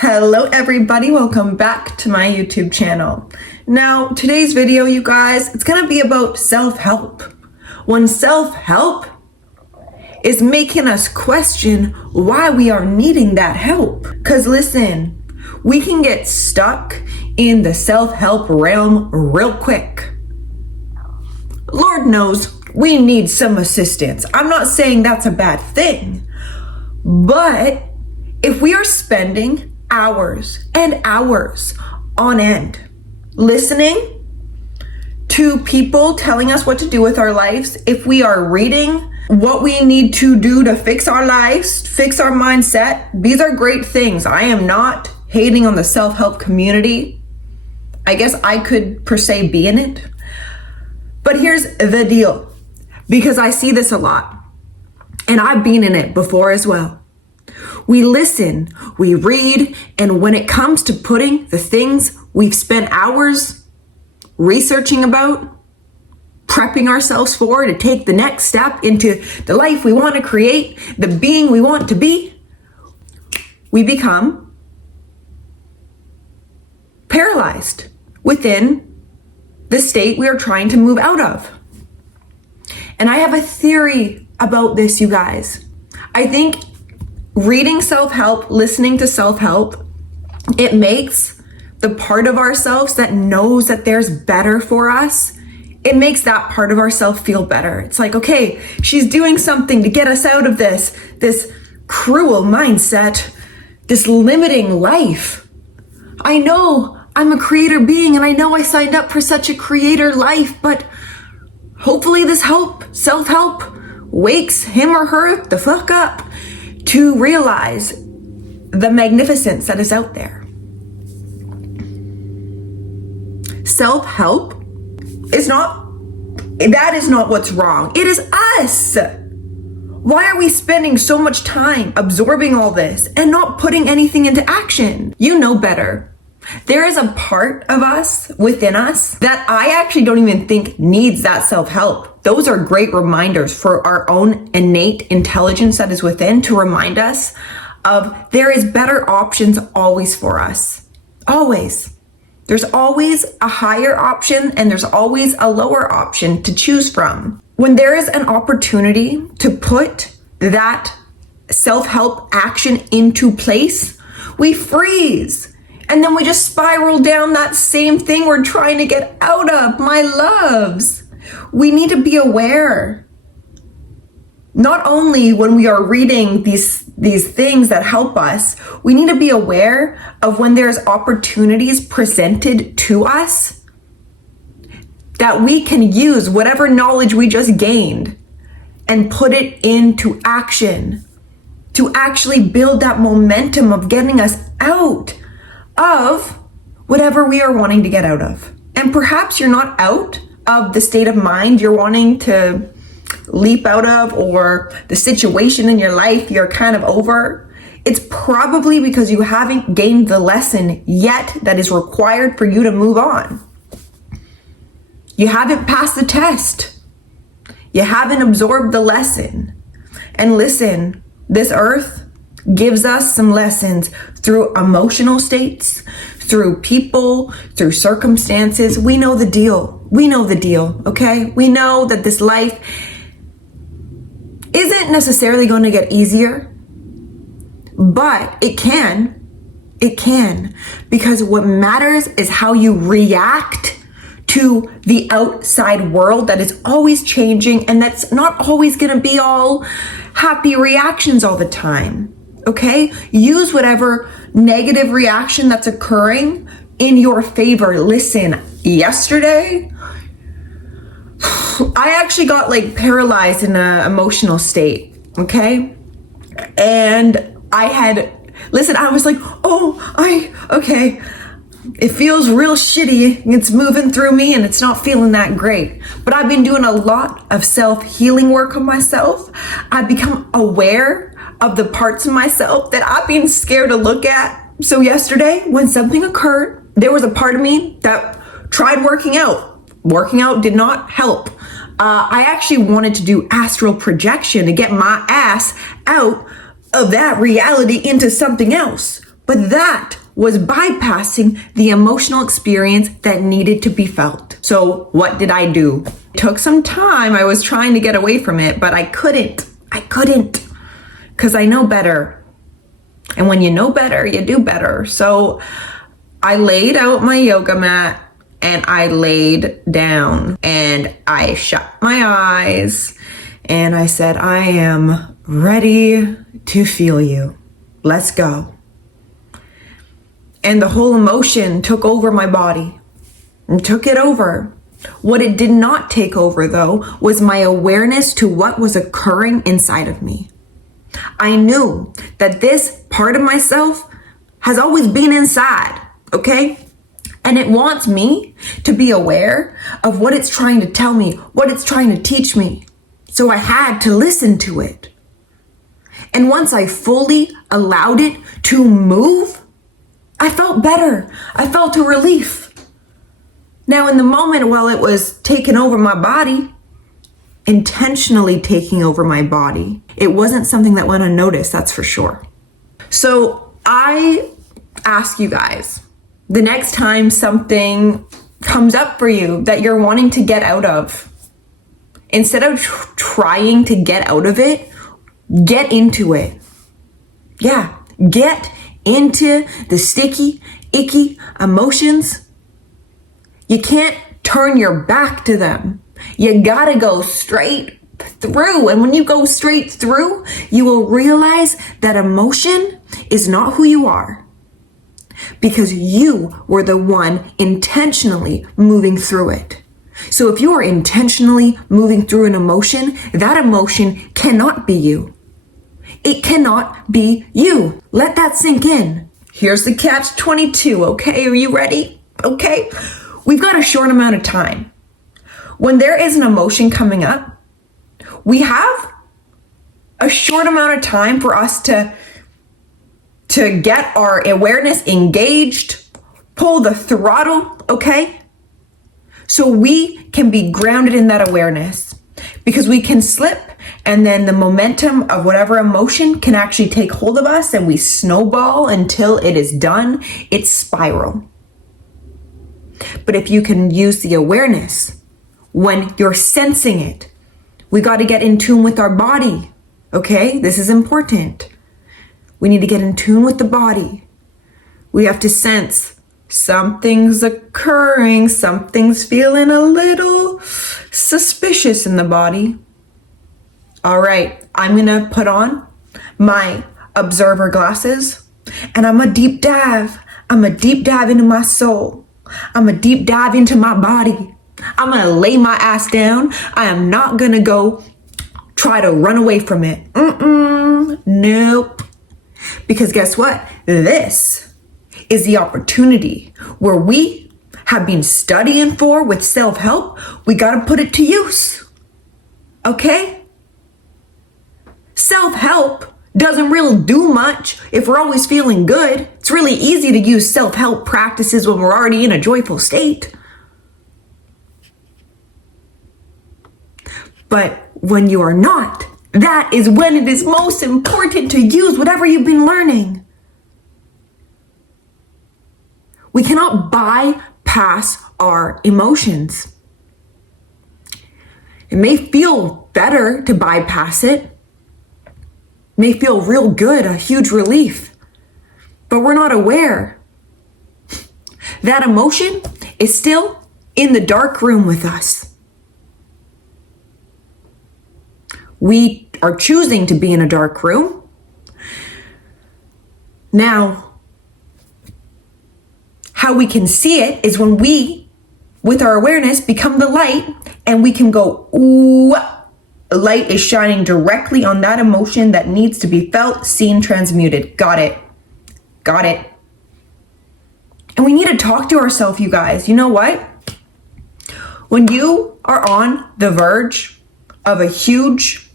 Hello everybody, welcome back to my YouTube channel. Now, today's video, you guys, it's gonna be about self-help. When self-help is making us question why we are needing that help. Cause listen, we can get stuck in the self-help realm real quick. Lord knows we need some assistance. I'm not saying that's a bad thing, but if we are spending hours and hours on end listening to people telling us what to do with our lives, if we are reading what we need to do to fix our lives, fix our mindset, these are great things. I am not hating on the self-help community. I guess I could per se be in it. But here's the deal, because I see this a lot and I've been in it before as well. We listen, we read, and when it comes to putting the things we've spent hours researching about, prepping ourselves for to take the next step into the life we want to create, the being we want to be, we become paralyzed within the state we are trying to move out of. And I have a theory about this, you guys. I think reading self-help, listening to self-help, it makes the part of ourselves that knows that there's better for us, it makes that part of ourselves feel better. It's like, okay, she's doing something to get us out of this cruel mindset, this limiting life. I know I'm a creator being and I know I signed up for such a creator life, but hopefully this self-help wakes him or her the fuck up to realize the magnificence that is out there. Self-help is that is not what's wrong. It is us. Why are we spending so much time absorbing all this and not putting anything into action? You know better. There is a part of us within us that I actually don't even think needs that self-help. Those are great reminders for our own innate intelligence that is within to remind us of there is better options always for us. Always. There's always a higher option and there's always a lower option to choose from. When there is an opportunity to put that self-help action into place, we freeze. And then we just spiral down that same thing we're trying to get out of, my loves. We need to be aware. Not only when we are reading these things that help us, we need to be aware of when there's opportunities presented to us that we can use whatever knowledge we just gained and put it into action to actually build that momentum of getting us out of whatever we are wanting to get out of. And perhaps you're not out of the state of mind you're wanting to leap out of, or the situation in your life you're kind of over. It's probably because you haven't gained the lesson yet that is required for you to move on. You haven't passed the test. You haven't absorbed the lesson. And listen, this earth gives us some lessons through emotional states, through people, through circumstances. We know the deal. We know the deal, okay? We know that this life isn't necessarily going to get easier, but it can. It can. Because what matters is how you react to the outside world that is always changing and that's not always going to be all happy reactions all the time. Okay? Use whatever negative reaction that's occurring in your favor. Listen, yesterday, I actually got paralyzed in an emotional state. Okay? And I was like, okay. It feels real shitty. It's moving through me and it's not feeling that great. But I've been doing a lot of self-healing work on myself. I've become aware of the parts of myself that I've been scared to look at. So yesterday, when something occurred, there was a part of me that tried working out. Working out did not help. I actually wanted to do astral projection to get my ass out of that reality into something else. But that was bypassing the emotional experience that needed to be felt. So what did I do? It took some time. I was trying to get away from it, but I couldn't, because I know better. And when you know better, you do better. So I laid out my yoga mat and I laid down and I shut my eyes and I said, I am ready to feel you. Let's go. And the whole emotion took over my body and took it over. What it did not take over, though, was my awareness to what was occurring inside of me. I knew that this part of myself has always been inside, okay? And it wants me to be aware of what it's trying to tell me, what it's trying to teach me. So I had to listen to it. And once I fully allowed it to move, I felt better. I felt a relief. Now, in the moment while it was taking over my body, intentionally taking over my body, it wasn't something that went unnoticed, that's for sure. So I ask you guys, the next time something comes up for you that you're wanting to get out of, instead of trying to get out of it, get into it. Yeah, get into the sticky, icky emotions. You can't turn your back to them. You gotta go straight through. And when you go straight through, you will realize that emotion is not who you are, because you were the one intentionally moving through it. So if you are intentionally moving through an emotion, that emotion cannot be you. It cannot be you. Let that sink in. Here's the catch-22, okay? Are you ready? Okay? We've got a short amount of time. When there is an emotion coming up, we have a short amount of time for us to get our awareness engaged, pull the throttle, okay? So we can be grounded in that awareness, because we can slip and then the momentum of whatever emotion can actually take hold of us and we snowball until it is done. It's spiral. But if you can use the awareness when you're sensing it, we got to get in tune with our body, okay? This is important. We need to get in tune with the body. We have to sense something's occurring, something's feeling a little suspicious in the body. All right, I'm gonna put on my observer glasses and I'm a deep dive. I'm a deep dive into my soul. I'm a deep dive into my body. I'm gonna lay my ass down. I am not gonna go try to run away from it. Nope. Because guess what? This is the opportunity where we have been studying for with self-help. We got to put it to use. Okay? Self-help doesn't really do much if we're always feeling good. It's really easy to use self-help practices when we're already in a joyful state. But when you are not, that is when it is most important to use whatever you've been learning. We cannot bypass our emotions. It may feel better to bypass it. It may feel real good, a huge relief, but we're not aware. That emotion is still in the dark room with us. We are choosing to be in a dark room. Now, how we can see it is when we, with our awareness, become the light and we can go, ooh, light is shining directly on that emotion that needs to be felt, seen, transmuted. Got it. Got it. And we need to talk to ourselves, you guys. You know what? When you are on the verge of a huge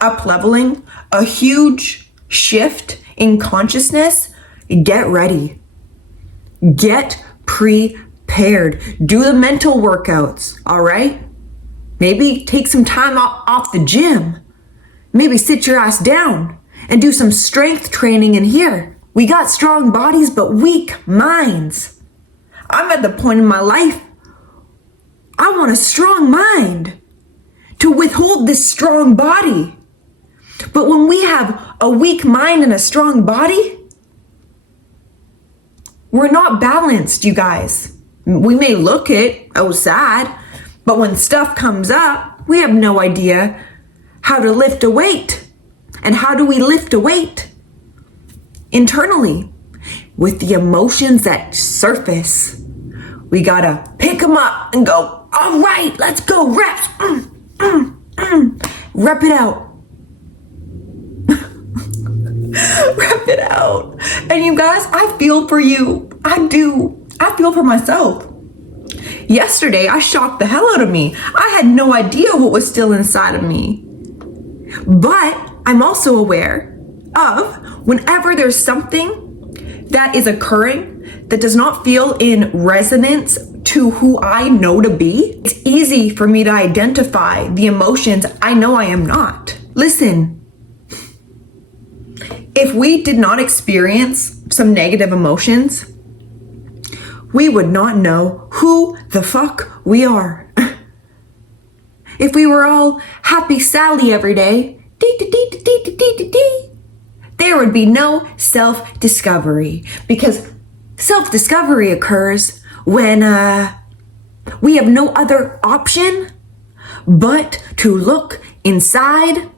up-leveling, a huge shift in consciousness, get ready. Get prepared. Do the mental workouts, all right? Maybe take some time off the gym. Maybe sit your ass down and do some strength training in here. We got strong bodies, but weak minds. I'm at the point in my life, I want a strong mind to withhold this strong body. But when we have a weak mind and a strong body, we're not balanced, you guys. We may look it, oh sad, but when stuff comes up, we have no idea how to lift a weight. And how do we lift a weight? Internally, with the emotions that surface. We gotta pick them up and go, all right, let's go, reps. Rep it out. Rep it out. And you guys, I feel for you. I do. I feel for myself. Yesterday, I shocked the hell out of me. I had no idea what was still inside of me. But I'm also aware of whenever there's something that is occurring that does not feel in resonance to who I know to be, it's easy for me to identify the emotions I know I am not. Listen, if we did not experience some negative emotions, we would not know who the fuck we are. If we were all happy Sally every day, there would be no self-discovery, because self-discovery occurs when we have no other option but to look inside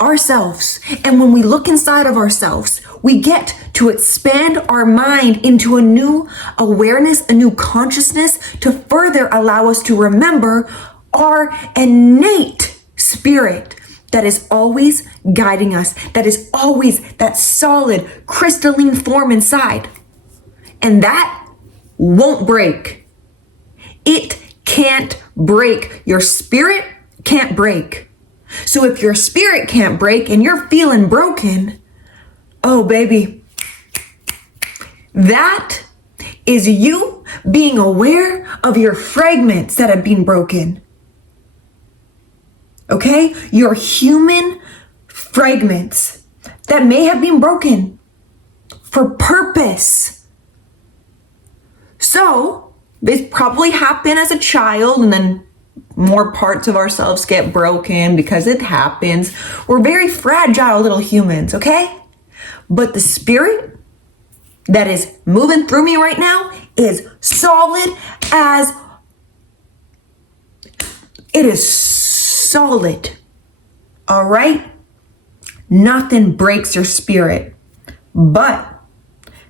ourselves. And when we look inside of ourselves, we get to expand our mind into a new awareness, a new consciousness to further allow us to remember our innate spirit that is always guiding us, that is always that solid crystalline form inside. And that won't break. It can't break. Your spirit can't break. So if your spirit can't break and you're feeling broken, oh baby, that is you being aware of your fragments that have been broken. Okay? Your human fragments that may have been broken for purpose. So, it probably happened as a child, and then more parts of ourselves get broken because it happens. We're very fragile little humans, okay? But the spirit that is moving through me right now is solid as... It is solid. All right? Nothing breaks your spirit. But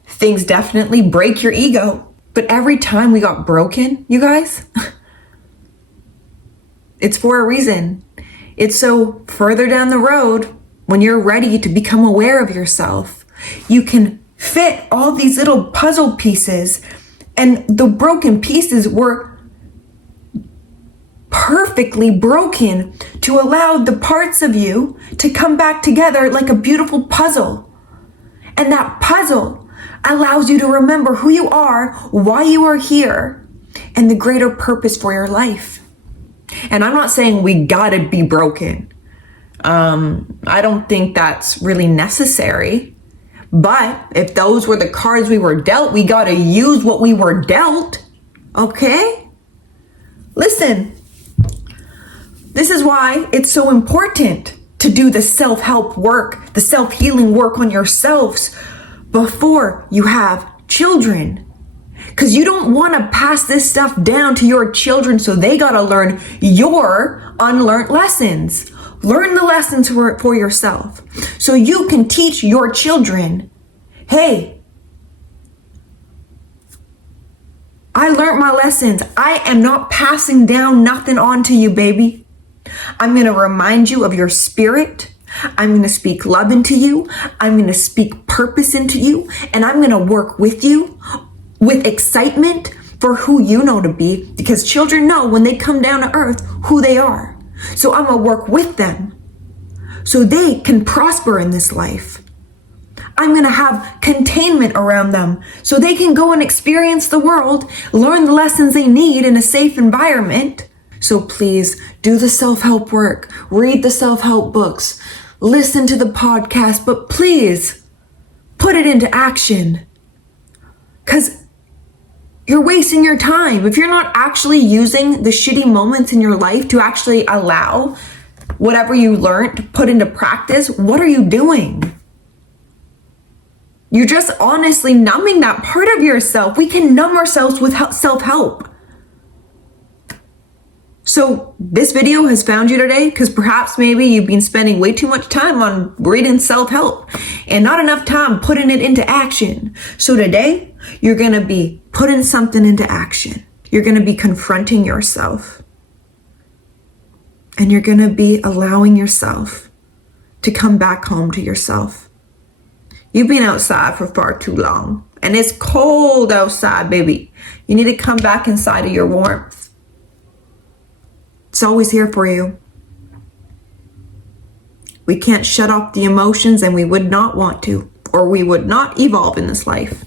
things definitely break your ego. But every time we got broken, you guys, it's for a reason. It's so further down the road, when you're ready to become aware of yourself, you can fit all these little puzzle pieces, and the broken pieces were perfectly broken to allow the parts of you to come back together like a beautiful puzzle. And that puzzle allows you to remember who you are, why you are here, and the greater purpose for your life. And I'm not saying we gotta be broken. I don't think that's really necessary. But if those were the cards we were dealt, we gotta use what we were dealt. Okay? Listen, this is why it's so important to do the self-help work, the self-healing work on yourselves before you have children. Because you don't want to pass this stuff down to your children, so they got to learn your unlearned lessons. Learn the lessons for yourself so you can teach your children, hey, I learned my lessons. I am not passing down nothing on to you, baby. I'm going to remind you of your spirit. I'm going to speak love into you. I'm going to speak purpose into you. And I'm going to work with you with excitement for who you know to be, because children know when they come down to earth who they are. So I'm going to work with them so they can prosper in this life. I'm going to have containment around them so they can go and experience the world, learn the lessons they need in a safe environment. So please do the self-help work, read the self-help books, listen to the podcast, but please put it into action. Because you're wasting your time. If you're not actually using the shitty moments in your life to actually allow whatever you learned to put into practice, what are you doing? You're just honestly numbing that part of yourself. We can numb ourselves with self-help. So this video has found you today because perhaps maybe you've been spending way too much time on reading self-help and not enough time putting it into action. So today you're going to be putting something into action. You're going to be confronting yourself. And you're going to be allowing yourself to come back home to yourself. You've been outside for far too long. And it's cold outside, baby. You need to come back inside of your warmth. It's always here for you. We can't shut off the emotions, and we would not want to, or we would not evolve in this life.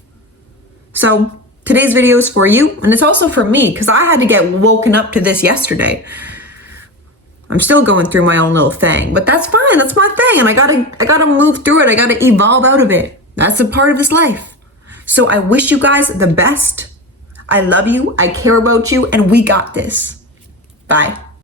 So today's video is for you, and it's also for me because I had to get woken up to this yesterday. I'm still going through my own little thing, but that's fine. That's my thing, and I gotta move through it. I gotta evolve out of it. That's a part of this life. So I wish you guys the best. I love you. I care about you, and we got this. Bye.